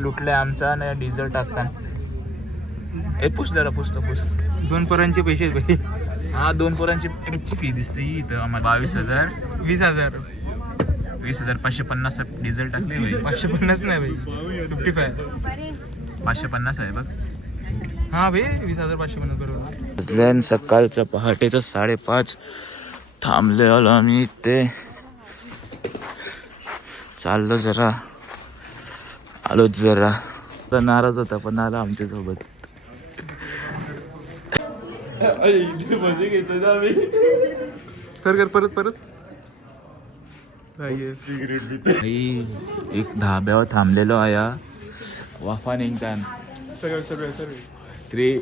लुटल्या आमचा ना डिझेल टाकताना. हे पुस जरा पुस 2 पोरांचे पैसे भाई. हा 2 पोरांची फी दिसते इथं आम्हाला. 22,000 20,000 20,550 डिझेल टाकले भाई. 550 नाही भाई, 55 550 आहे बघ. हा भाई 20,550 बरोबर. वाजल्यान सकाळचं पहाटेचं 5:30 थांबले आलो आम्ही इथे. चाललो जरा आलोच जरा. नाराज होता पण आला आमच्यासोबत. कर परत एक धाब्यावर थांबलेलो आया. वाफा निघतान सर्व 3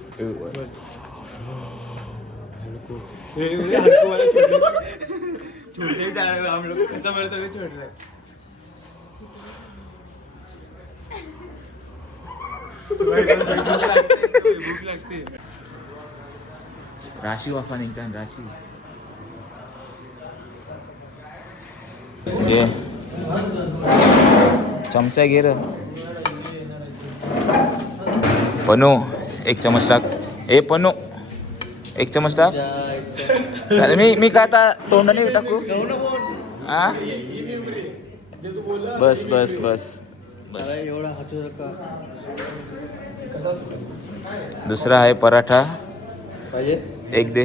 भूक लागते. राशी वाफा निघतान राशी. घे चमचा घे र. पनू 1 चमच टाक. पनू 1 चमच टाक. मी का आता तोंडाने टाकू. हा बस. दुसरा आहे पराठा. 1 दे.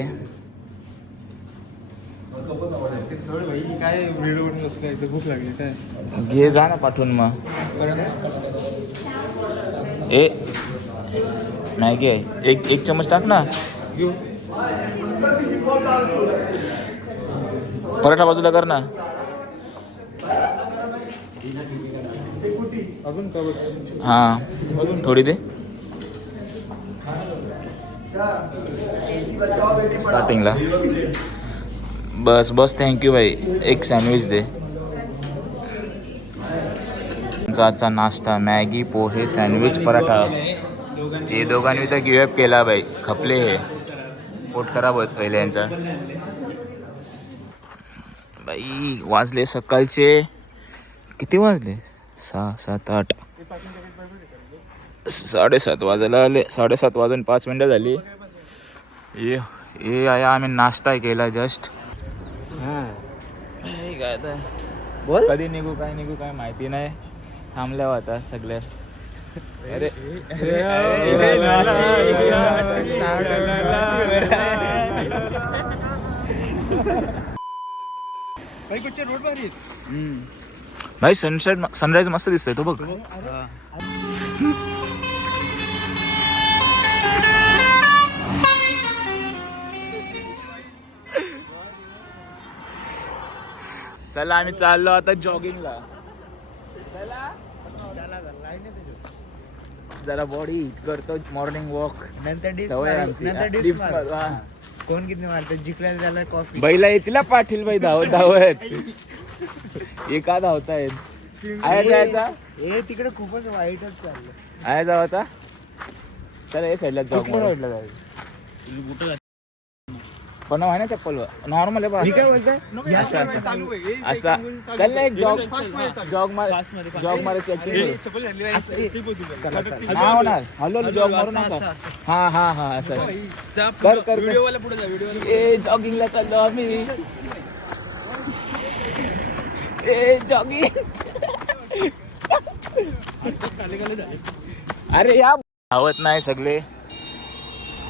काय भूक लागली काय. घे जा ना पाठवून मग. मॅगी आहे. एक चमच टाक ना. पराठा बाजूला कर ना. हा थोडी दे स्टार्टिंगला. बस थँक्यू भाई. 1 सँडविच दे. आजचा नाश्ता मॅगी, पोहे, सँडविच, पराठा. हे दोघांनी तर गिव्हअप केला बाई. खपले हे. पोट खराब होत पहिले यांचा. बाई वाजले सकाळचे किती वाजले. 6, 7, 8 7:30 वाजायला आले. 7:30 वाजून 5 मिनटं झाली. ये आया आम्ही नाश्ता केला जस्ट. काय आता बोल. कधी निघू काय माहिती नाही. थांबल्या होता सगळ्या. अरे भाई सनराईज मस्त दिसतोय तो बघ. चला आम्ही चाललो आता जॉगिंगला. जरा बॉडी करतो मॉर्निंग वॉक. कोण किती मारतात जिंकल्याला त्याला कॉफी. बैला येतीला पाठील बाई धावत एका धावतायत. आया जायचा. हे तिकडे खूपच वाईटच चाललं. आया जावाचा. चला या साईडला जॉग साईडला जायचं. पण आहे ना चप्पल नॉर्मल आहे मी बा. काय बोलतोय असं असं चालू आहे. असा चल ना एक जॉग जॉग मार चप्पल जॉग मारायची झाली आहे. नाही होणार हॅलो जॉग मारू नका. हा हा हा असं कर कर व्हिडिओवाला पुढे जा व्हिडिओ. ए जॉगिंगला चाललो आम्ही. ए जॉगिंग अरे या धावत नाही सगळे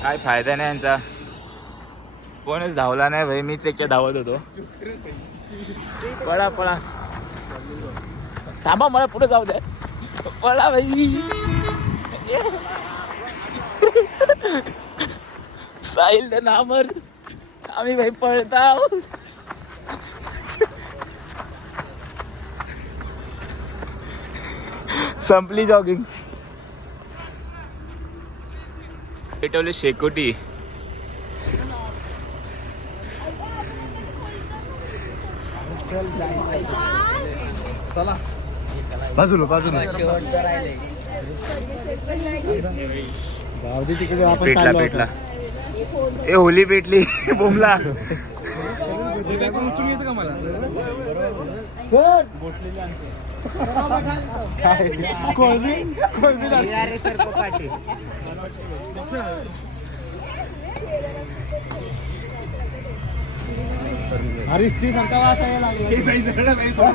काय फायदा नाही यांचा. कोणच धावला नाही भाई मीच एकट्या धावत होतो. पळा पळा थांबा मला पुढे जाऊ द्या. पळा भाई साहिल तर नामर आम्ही भाई पळताव. संपली जॉगिंग. पेटवले शेकोटी. बाजूला बाजूला तिकडे आपण पेटला पेटला ए होली पेटली बोमला. उचलून येतं का मला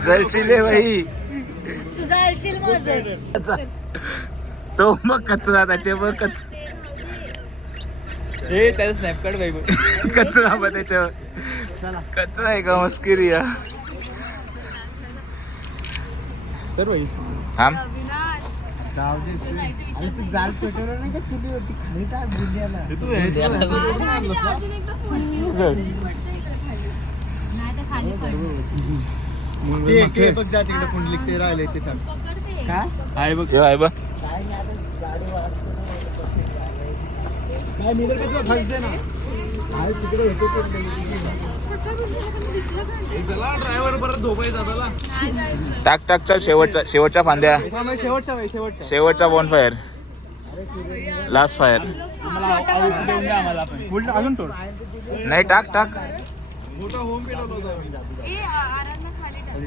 जलशिले भाई तुझा असेल माझं. तो मग कचरा त्याच्या मग हे त्याचं स्नॅपकार्ड बाई कचरा मग त्याच्यावर कचरा आहे का मस्करी या. सर भाई थांब तू जाल पेटवलं नाही का चुली होती खाली टाक बुंद्याला. अजून एकदा फोन नाही तर खाली पड. बघ जा तिकडे पुंडलिक ते राहिले ते काय आहे बघ आहे बघ. काय मी तर तुला खायचंय ना तिकडे ड्रायव्हर परत झोपाय जाताला. टाक टाक चल शेवटच्या फांद्या शेवटचा शेवटचा बॉनफायर लास्ट फायर. अजून तोड नाही टाक टाक मोठा होम पेटवला होता ए आराधना खाली टाक.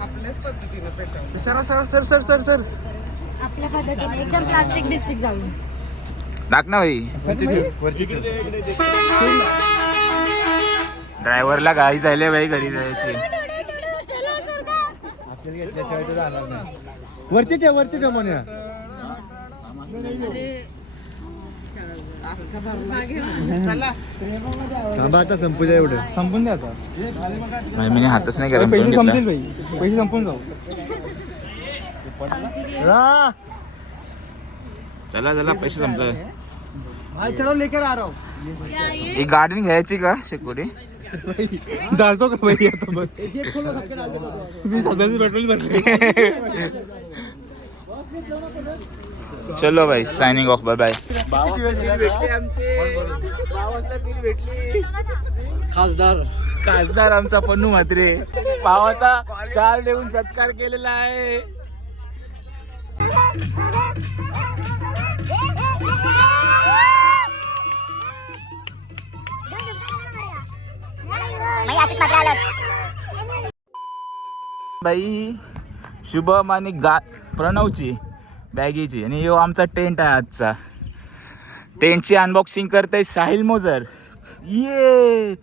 आपल्याच पद्धतीने पेटवलं. सर आपल्या पद्धतीने एकदम प्लास्टिक डिस्ट्रिक्ट जाऊन टाक ना भाई. ड्रायव्हरला गाडी जायले भाई घरी जायची. वरती ठेव म्हणे. थांबा आता संपू द्या एवढं. संपून द्या आता भाई मी हातच नाही गरम करून पैसे घेतला. संपतील भाई पैसे संपून जाऊ. चला चला पैसे संपलं. चलो लेकर आ रहा हूँ. ही गाडी घ्यायची का शेकोटी. जाळतो का भाई आता बघ. मी सध्याच पेट्रोल भरले. चलो भाई सायनिंग ऑफ बाय बाय. खासदार आमचा पन्नू म्हात्रे भावाचा शाल देऊन सत्कार केलेला आहे. बाई शुभम आणि प्रणवची बॅगीची आणि यो आमचा टेंट आहे आजचा. टेंटची अनबॉक्सिंग करते साहिल मोजर. ये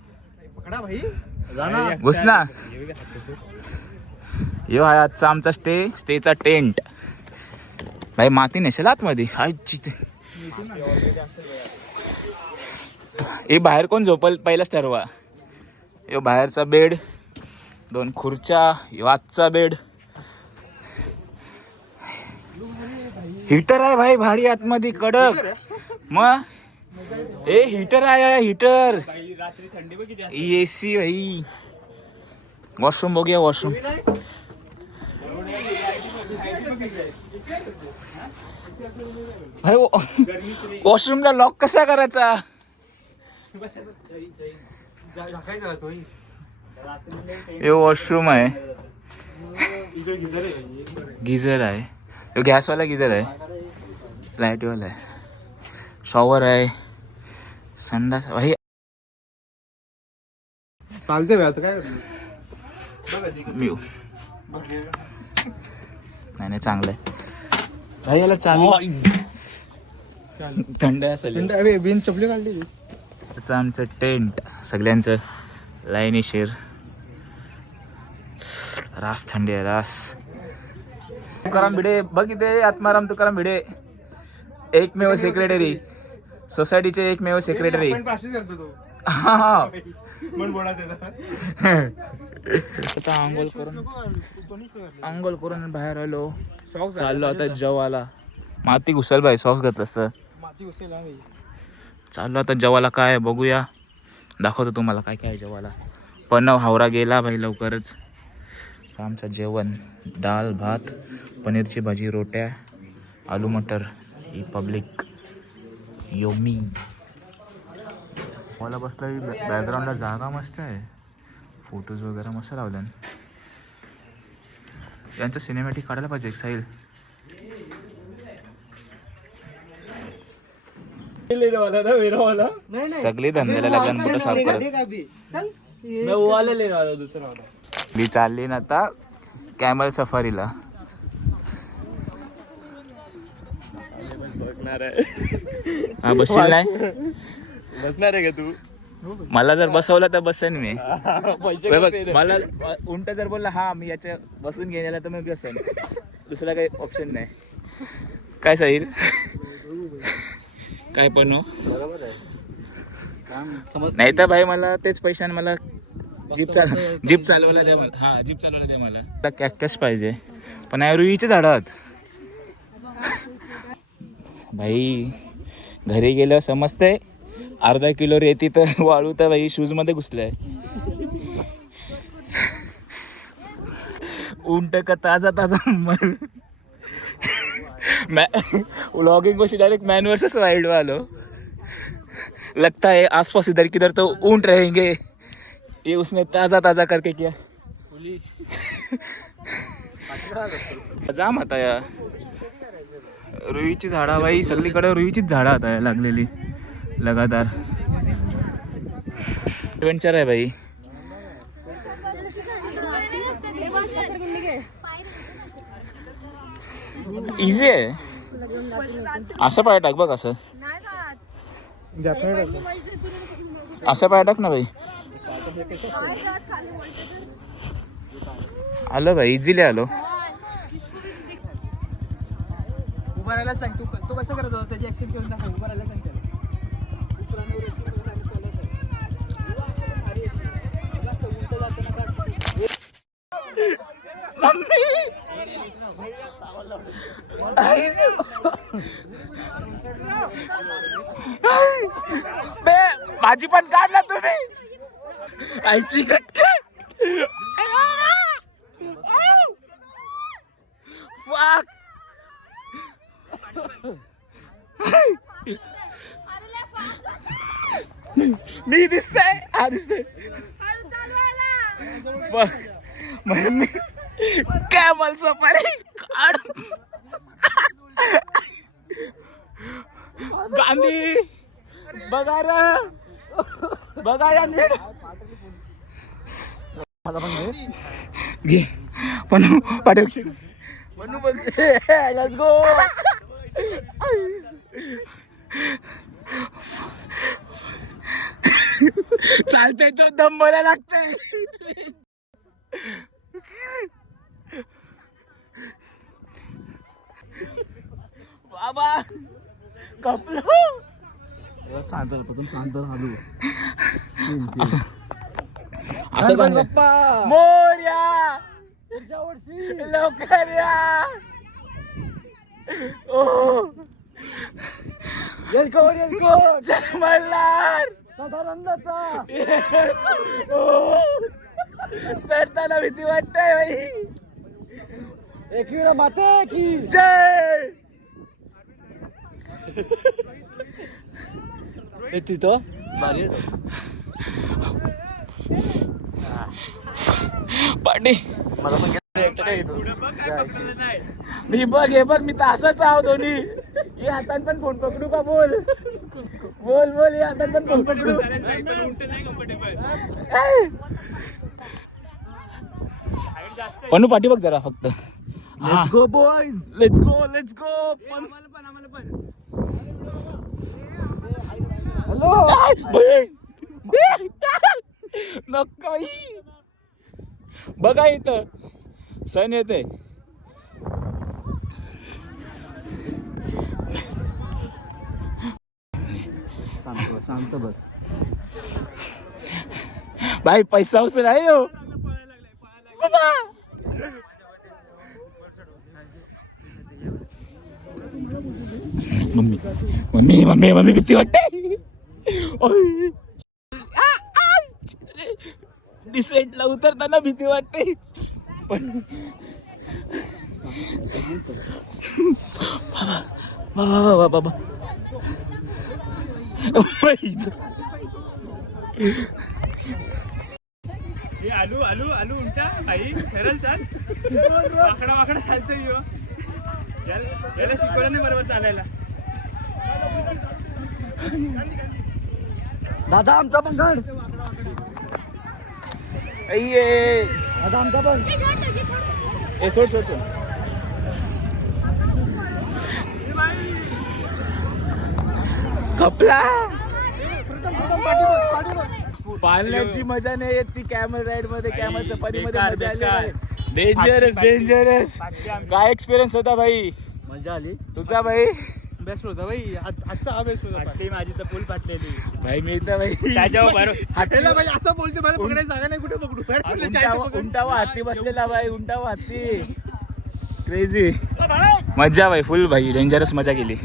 पकडा भाई. घुस ना. यो आहे आजचा आमचा स्टेचा टेंट. भाई माती नेसेल आतमध्ये हायची ते. हे बाहेर कोण झोपल पहिलाच ठरवा. यो बाहेरचा बेड 2 खुर्च्या यो आजचा बेड. हीटर आहे भाई भारी आतमध्ये कडक. मग ए हीटर आहे हीटर. AC भाई. वॉशरूम बघूया वॉशरूम. भाई वॉशरूमला लॉक कसा करायचा. हे वॉशरूम आहे. गिझर आहे. यो गॅसवाला गिझर आहे. लाईटवाला आहे. शॉवर आहे. संडास भाई चालते भाई आता काय व्यू नाही चांगलं आहे भाई याला चालू थंड असेल बिन चपली काढली आमचं टेंट सगळ्यांचं लाईनी शेर रास थंडी आहे रास तुकाराम भिडे बघ इथे आत्माराम तुकाराम भिडे एकमेव सेक्रेटरी सोसायटीचे एकमेव सेक्रेटरी हा आंघोळ करून बाहेर आलो चाललो आता जेवायला माती घुसल बाई सॉक्स घातलं असतं चाललो आता जेवायला काय बघूया दाखवतो तुम्हाला काय काय जेवायला पन्नव हावरा गेला भाई लवकरच आमचं जेवण डाळ भात पनीरची भाजी रोट्या आलू मटर ही पब्लिक योमी मला बसला बॅकग्राऊंडला जागा मस्त आहे फोटोज वगैरे मस्त लावल्या यांचं सिनेमॅटिक काढायला पाहिजे एक साईल सगळी धंद्याला लागून मोठं साफ करत मी चालली ना आता कॅमल सफारीला हा बसशील नाही बसणार आहे का तू मला जर बसवलं तर बसेन मी मला उंट जर बोलला हा मी याच्या बसून घेण्याला तर मी बसेन दुसरा काही ऑप्शन नाही काय साहिल काय पण हो नाही तर भाई मला तेच पैशाने मला जीप चालवायला द्या मला हा जीप चालवायला द्या मला कॅक्टस पाहिजे पण रुईचे झाडात भाई घरी गेलं समजतंय अर्धा किलो रेती तर वाळू तर भाई शूज मध्ये घुसलाय उंट का ताजा व्लॉगिंग बशी डायरेक्ट मैन वर्सेस वाइल्ड वालो लगता है आसपास इधर किधर तो ऊंट रहेंगे ये उसने ताजा करके किया जाम आता या रुईची झाडा बाई सगळीकडे रुईचीच झाडं आता लागलेली लगातार एडवेंचर आहे भाई इझी आहे असं पाय टाक बघ असं पाय टाक ना भाई आलो भाई इझिली आलो उभा राहायला सांग तू कसं करत होता त्याची ऍक्शन करून दाखव उभा राहायला सांग भाजी पण काढला तुम्ही आईची कटके मी दिसतंय हा दिसतंय बघ मी कॅमल सफारी गांधी बघा रे बघा या नीट घे पण पाठवशील म्हणू बघ लेट्स गो चालतंय तो दम मला लागतंय बाबा कपलो असं मोर्या लवकर या ओ जय मल्हार चढताना भीती वाटतंय भाई एकवीरा माते की जय तिथं भारी पाटी मला पण एकटं काय येतो मी बघ हे बघ मी तासच आहो दोन्ही हे हातात पण फोन पकडू का बोल बोल बोल या आता पण पकडू. पन्नू पाठी बघ जरा फक्त. Let's go boys. Let's go let's go. Hello. नका बघा इथं सण येते. शांत बस. भाई पैसा उचल आहे हो. मम्मी मम्मी मम्मी मम्मी भीती वाटते. डिसेंटला उतरताना भीती वाटते पण बाबा बाबा आलू आलू आलू उलटा भाई सरळ चाल. वाकडा वाकडा चालतोय याला शिकवलं नाही बरोबर चालायला. दादा आमचा पण काढ. दादा आमचा पण. ए सोड सोड सोड. कपला पाळण्याची मजा नाही येत ती कॅमल राईड मध्ये कॅमल सफारी मध्ये मजा आली. Dangerous dangerous. काय एक्सपिरियन्स होता भाई? मजा आली. तुझा भाई? बेस्ट होता भाई. आजचा हा बेस्ट होता. फाटली माझी तर फुल फाटलेली भाई मी तर भाई त्याच्यावर बरोबर. हॉटेलला भाई असं बोलते मला पकडायची जागा नाही कुठे पकडू. उंटावा हत्ती बसलेला भाई. उंटावा हत्ती क्रेझी मजा भाई फुल भाई. डेंजरस मजा केली.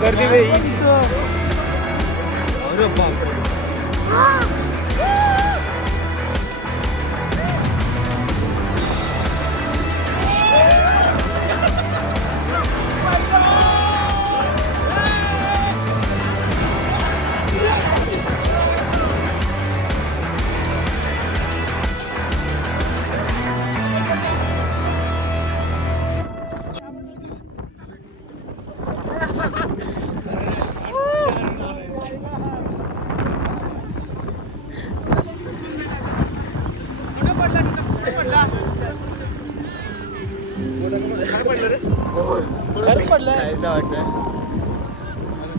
गर्दी भाई. अरे बापरे.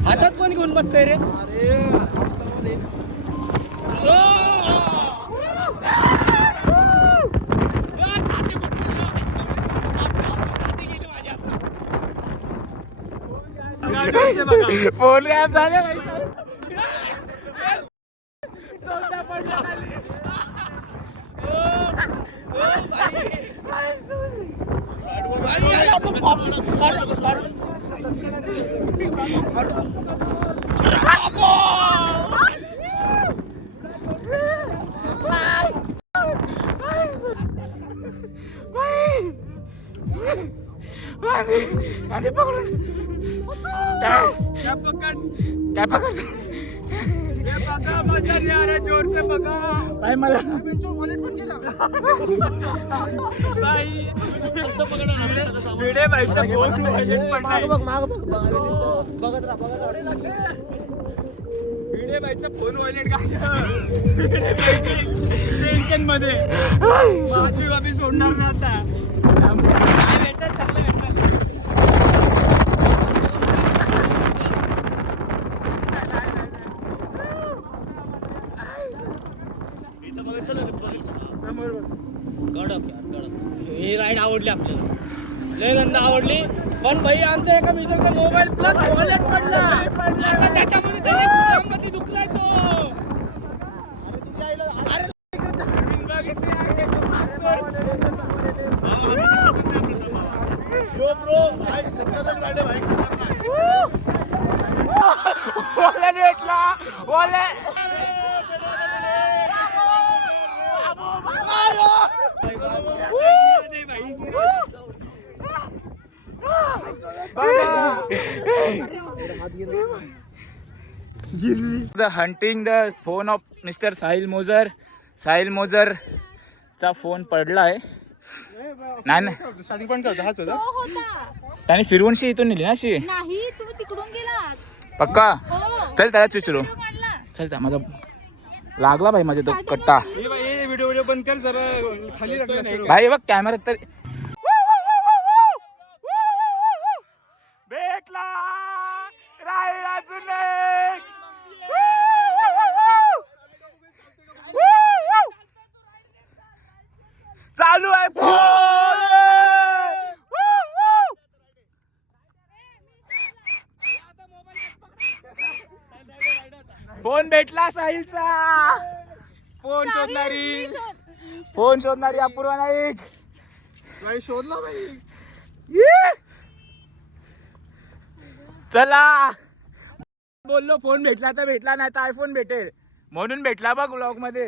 हातात कोण घेऊन बसतंय रे? फोन ऍप झाले भाई. पकडून काय पकड बघा मजा नाही आ रहा जोर से बघा भाई मला वॉलेट पण गेला भाई भिडे भाईचा फोन वॉलेट पडलाय बघत राहा भिडे भाईचा फोन वॉलेट टेन्शन मध्ये माझी बाबी सोडणार ना आता काय भेटत चांगलं भेटत ही राईड आवडली आपल्याला लय गंदा आवडली पण भाई आमच्या एका मित्राचा मोबाईल प्लस वॉलेट पडला आता त्याच्यामध्ये त्याने कुठल्यामध्ये दुखलाय तो अरे तुझ्या आईला अरे यो ब्रो भाई खतरनाक राईड आहे भाई वॉलेट भेटला wallet the hunting the phone of mister Sahil मोजर. साहिल मोजर चा फोन पडलाय. नाही नाही स्टार्टिंग पॉइंट काय हाच तो होता त्याने फिरवूनशी इथून नेली ना अशी नाही तुम्ही तिकडून गेलात पक्का. हो चल त्यालाच विचारू. व्हिडिओ काढला. चल त्या माझा लागला भाई माझा तो कट्टा. व्हिडिओ बंद कर जरा खाली लागला भाई बघ कॅमेरा तर भेटला राहील अजून एक. चालू आहे फोन भेटला साहिलचा. फोन शोधणारी अपूर्वा नाईक. भाई शोधला भाई चला बोललो फोन भेटला तर भेटला नाही तर आयफोन भेटेल म्हणून भेटला बघ व्लॉग मध्ये.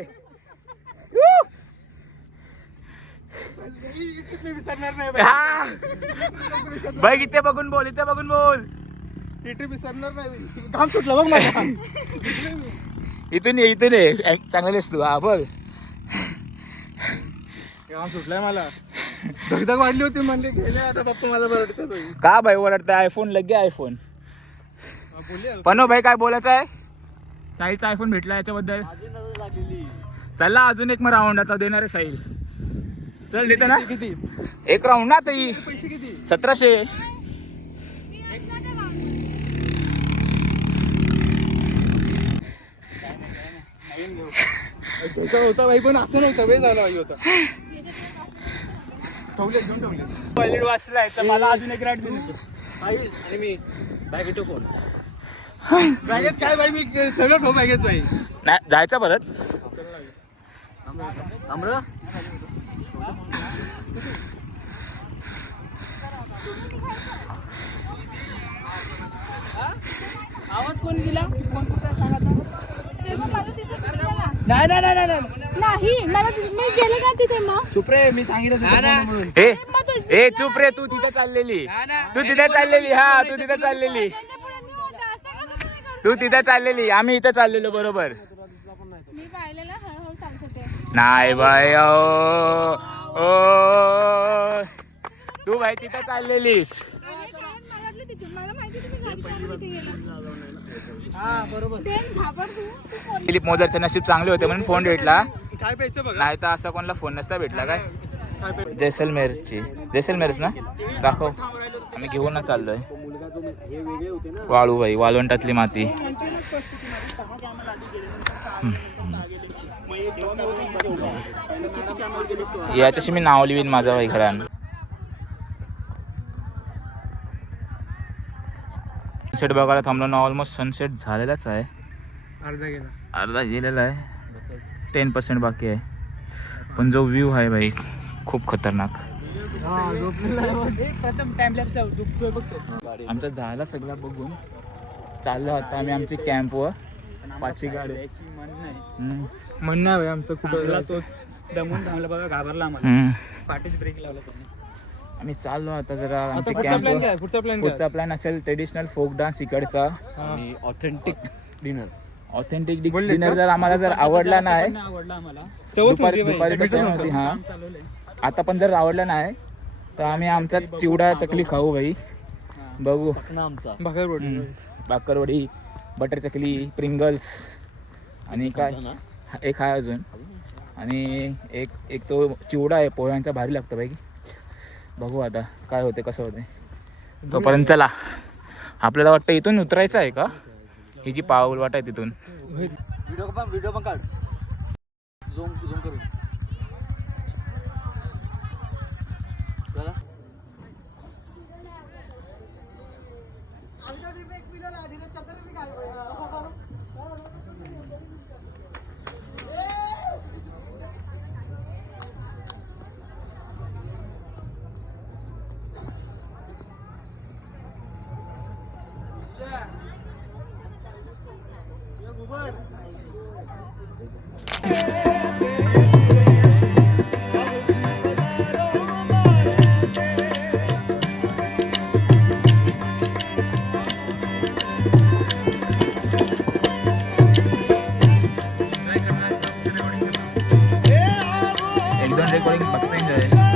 विसरणार नाही हा. बघ इथे बघून बोल इथे बघून बोल. विसरणार नाही काम सुटलं बघ मला इथून ये चांगलं आहेस तू. हा बघ काम सुटलंय मला धगधग वाढली होती म्हणले गेले आता पप्पा मला बरडतात का भाई ओरडतं आयफोन लगे आयफोन. बोलले पनो भाई काय बोलायचं आहे. साहिलचा आयफोन भेटला याच्याबद्दल. चला अजून एक मग राऊंड आता देणार आहे साहिल. चल देते ना किती एक राऊंड ना ताई. पैसे किती 1700. त्याचा होता भाई पण असं नव्हतं वेळ झाला भाई होता ठेवले घेऊन ठेवले वॉलेट वाचलाय तर मला अजून एक राईड देऊ. आणि मी बॅगेत फोन बॅगेत काय भाई मी सगळं ठेव बॅगेत भाई नाही जायचं परत. आवाज कोणी दिला तेव्हा मला तिथे दिसलं ना. नाही नाही नाही नाही नाही मला मी गेले का तिथे मग चुप रे मी सांगितलं म्हणून ए चुप रे तू तिथे चाललेली. तू तिथे चाललेली. हा तू तिथे चाललेली. त्यांच्या पुढे मी होते. असं कसं तुम्ही करता? तू तिथे चाललेली आम्ही इथे चाललेलो बरोबर. मी पाहिलेलं हळूहळू सांगत होते. नाही बाय ओ तू भाई तिथे चाललेलीस. अरे कारण मला वाटलं तिथे मला माहिती तुम्ही गाडी चालवून तिथे गेला. हा बरोबर ते झापड तू बोलली. दिलीप मोजरचे नशीब चांगले होते म्हणून फोन भेटला. काय प्यायचं बघा नाही तर असा कोणाला फोन नसता भेटला. काय काय प्यायचं जैसलमेरची जैसलमेरच ना दाखव. आम्ही घेऊनच चाललोय. वाळू बाई वाळवंटातली माती. याच्याशी मी नाव लिहीन माझा भाई घरान. सनसेट बघायला थांबलो ना. ऑलमोस्ट सनसेट झालेलाच आहे. अर्धा गेला अर्धा गेलेला आहे. 10% बाकी आहे. पण जो व्ह्यू आहे भाई खूप खतरनाक. प्रथम टाइमलॅप्स दुखतोय बघतो. आमचा झाला सगळा बघून चाललो आता आम्ही आमची कॅम्पवर. पाचवी गाडी. मन नाही म्हणणं आहे आमचं थांबला कुठं तोच दमून थांबला बघा घाबरला आम्हाला. पाठीच ब्रेक लावला त्यांनी. आम्ही चाललो आता जरा आमची पुढचा प्लॅन काय कॅम्प. पुढचा प्लॅन पुढचा प्लॅन असेल ट्रेडिशनल फोक डान्स इकडचा. आणि ऑथेंटिक डिनर ऑथेंटिक डिनर जर आम्हाला जर आवडला नाही, आवडला आम्हाला. दुपारी तर होती हा, चालवलंय. आता पण जर आवडला नाही तर आम्ही आमचाच चिवडा चकली खाऊ भाई. बघू बाकरवडी, बटर चकली, प्रिंगल्स आणि काय एक आहे अजून, आणि एक तो चिवडा आहे पोह्यांचा, भारी लागतो भाई. बघू आता काय होते कसं होते. तोपर्यंत चला, आपल्याला वाटतं इथून उतरायचं आहे का, ही जी पाऊल वाट आहे तिथून. व्हिडिओ पण काढ, झूम करून. चला एक दोन रेकॉर्डिंग फक्त एन्जॉय.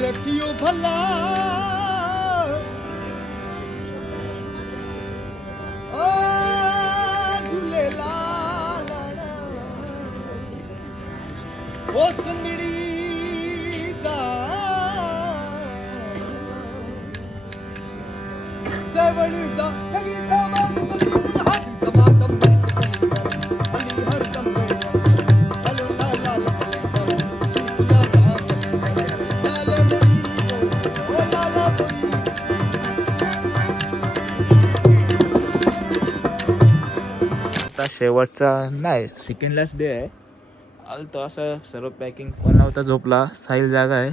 रखियो भला ओ झूलेलाल ओ संगड़ी जा सेवण जा सगी सामान गली हाथ टमाटम अली हर दम हेलो ला ला ला ला ला ला शेवटचा नाही, सेकंड लास्ट डे आहे. आलतो असं सर्व पॅकिंग पण नव्हता, झोपला. साहिल जागा आहे,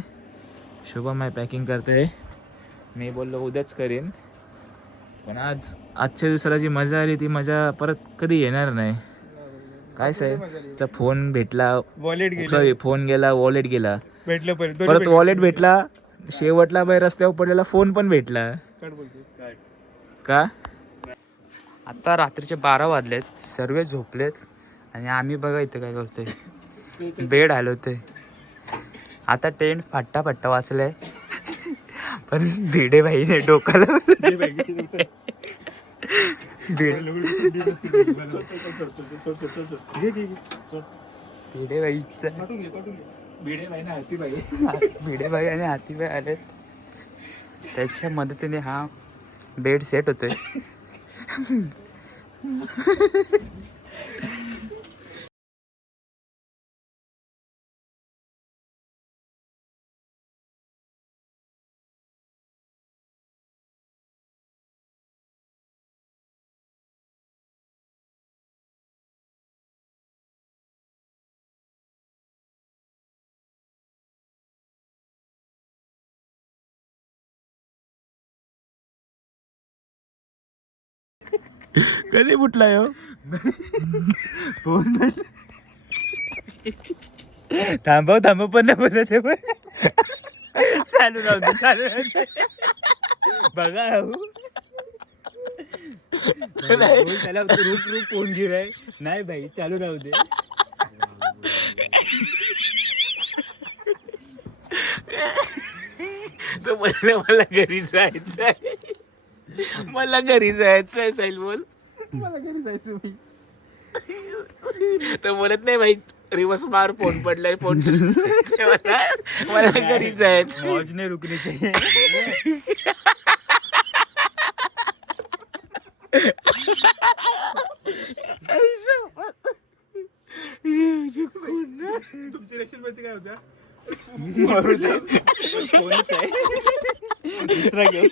शुभम आहे पॅकिंग करते. मी बोललो उद्याच करीन, पण आजच्या दिवसाला जी मजा आली ती मजा परत कधी येणार नाही. काय साहेब फोन भेटला, वॉलेट गेलं, सॉरी फोन गेला, वॉलेट गेला, भेटलं परत वॉलेट भेटला, शेवटला बाई रस्त्यावर पडलेला फोन पण भेटला. का आता रात्रीचे 12 वाजलेत, सर्व झोपलेत आणि आम्ही बघा इथे काय करतोय, बेड हलवतोय. आता टेंट फाट्टा फाट्टा वाचलाय, पण भिडे भाईने डोकाला भिडे भाईचा भिडे भाई आणि हातीभाई आलेत, त्याच्या मदतीने हा बेड सेट होतोय. कधी फुटलाय हो फोन? थांबव पण नाही बोलत आहे पण. चालू राहू दे, चालू राहू दे. बघा त्याला रूप फोन गिराय नाही भाई, चालू राहू दे. तो मला घरी जायचं आहे, मला घरी जायचं आहे. साहिल बोल, मला घरी जायचं भाई. तर बोलत नाही भाई, रिवर्स मार, फोन पडलाय, फोन मला घरी जायचं. मौज नाही रुकनी चाहिए. तुमची रिएक्शन माहिती काय होत्या? फोनच आहे दुसरा घेऊ.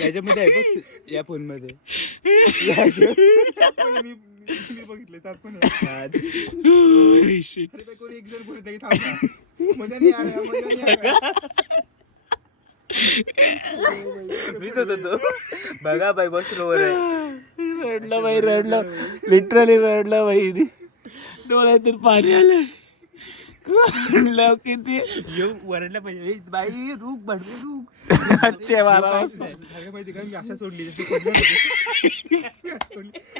याच्यामध्ये आहे बघ, या फोन मध्ये मी बघितले त्यात पण कोणी एक जण बोलत की थांबा, मजा नाही आ रहा, मजा नाही आ रहा. मीच होतो तो. बघा बाई बसलो वर रडला बाई, रडला लिटरली रडला बाई, डोळ्यातून पाणी आलं. किती वरडला पाहिजे बाई, रूप भडवे रूप. अच्छे बारा माहिती का, मी आशा सोडली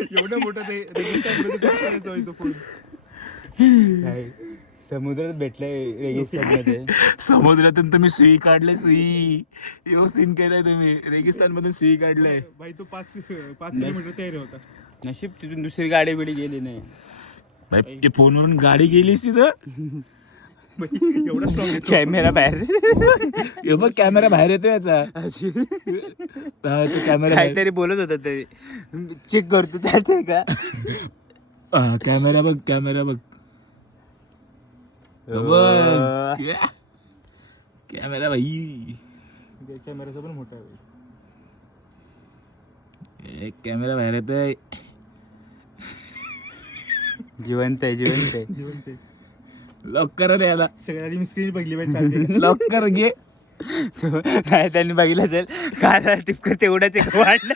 एवढं मोठं ते रेगिस्तान तो फोन. समुद्रात भेटलाय रेगिस्तानमध्ये. समुद्रातून तुम्ही सुई काढले, सुई यो सीन केलाय तुम्ही. रेगिस्तान मधून सुई काढलाय भाई. तो 5 किलोमीटरचा एरिया होता. नशीब तिथून दुसरी गाडी बिडी गेली नाही भाई. फोनवरून गाडी गेलीस तिथं. एवढा स्ट्रॉंग कॅमेरा बाहेर बघ, कॅमेरा बाहेर येतो याचा. कॅमेरा काहीतरी बोलत होता ते, चेक करतो चालतंय का. कॅमेरा बघ, कॅमेरा बघ, कॅमेरा भाई. कॅमेराचा पण मोठा आहे. कॅमेरा बाहेर येतोय. जिवंत आहे, जिवंत आहे, जिवंत आहे. लॉक करा रे याला. सगळ्यात आधी मी स्क्रीन बघली पाहिजे, चालते. लॉक कर घे. नाही त्यांनी बघितलं असेल, काय टिपकर तेवढाच एक वाढलं.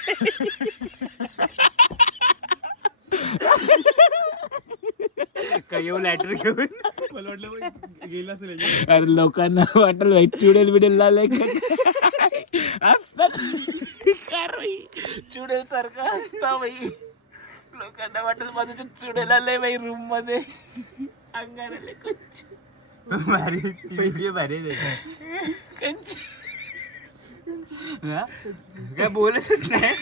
काय येऊ लॅटर घेऊन, मला वाटलं गेला असेल. अरे लोकांना वाटेल भाई चुडेल बिडेल लालाय असतात, चुडेल सारखं असता भाई. लोकांना वाटेल माझं चुडेल आलंय भाई रूम मध्ये. अंगाला भारी व्हिडिओ भारी काय बोलतच नाही.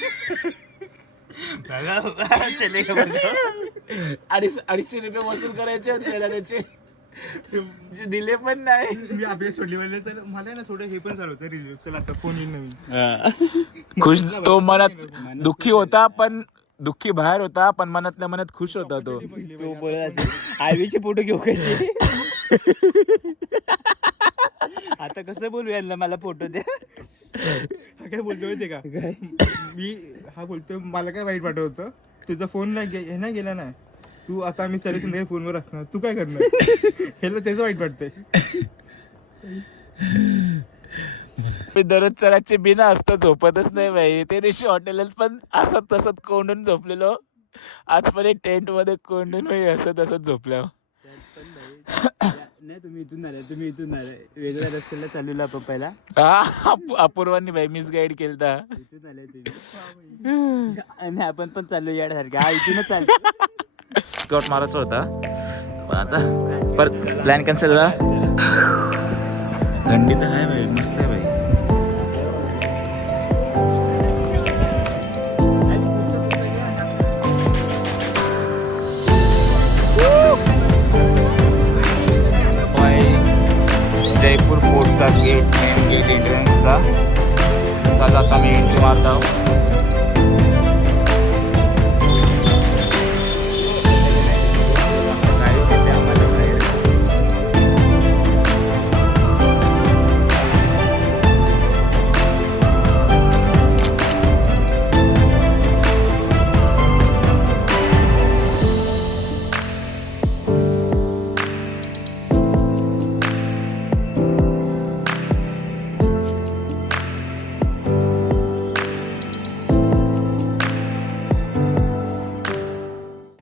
चले का 250 रुपये वसूल करायचे होते त्याला, त्याचे दिले पण नाही. मी अभ्यास सोडली म्हणले तर मला ना थोडं हे पण चालू होतं रिलीफ. चला आता फोन येईल नवीन. खुश तो मनात दुःखी होता, पण दुःखी बाहेर होता, पण मनातल्या मनात खुश होता तो. तो बोलत असेल आयवीचे फोटो घेऊ कसे. आता कसं बोलू यांना, मला फोटो द्या. काय बोलतो माहितीये का मी हा बोलतोय मला काय वाईट वाटत होतं तुझा फोन हे नाही गेला ना तू आता आम्ही सगळे संध्याकाळी फोनवर असणार तू काय करणार ह्याला त्याचं वाईट वाटतंय. मी दररोज चराचे बिना असतं झोपतच नाही भाई. ते दिवशी हॉटेलात पण असत तसत कोंडून झोपलेलो. आज पण टेंट मध्ये कोंडून भाई असत असत झोपलो. नाही तुम्ही इथून आले वेगळ्या रस्त्याला चालूला पप्पायला हा अपूर्वांनी भाई मिस गाईड केलता. इथून आले तुम्ही आणि आपण पण चाललो यासारखे हा इथूनच चालतो. स्कॉट मारायचा होता पण आता पर प्लॅन कॅन्सल झाला. थंडी तर आहे भाई मस्त आहे भाई. जयपूर फोर्टचा गेट मेन गेट एंट्रन्सचा. चला आता मी एंट्री मारतो.